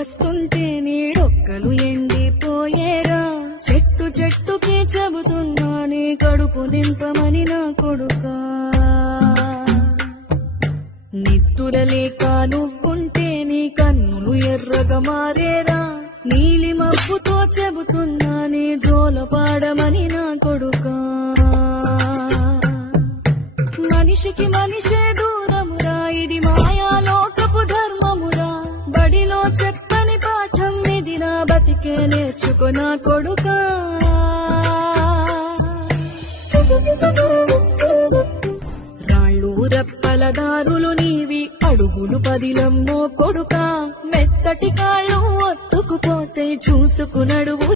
వస్తుంటే నీడొక్కలు ఎండిపోయేరా. చెట్టు చెట్టుకి చెబుతున్నా నీ కడుపు నింపమని నా కొడుకా. నిద్దురలేక నువ్వుంటే నీ కన్నులు ఎర్రగా మారేరా. నీలి మబ్బుతో చెబుతున్నా నీ జోలపాడమని నా కొడుకా. మనిషికి మనిషే దూరమురా, ఇది మాయాలోకపు ధర్మమురా. బడిలో చెప్పని పాఠం ఇది, నా బతికే నేర్చుకో నా కొడుకా. రాళ్ళు రప్పల దారులు నీవి, అడుగులు పదిలమ్మో కొడుకా. మెత్తటి కాళ్ళు ఒత్తుకుపోతే చూసుకు నడువు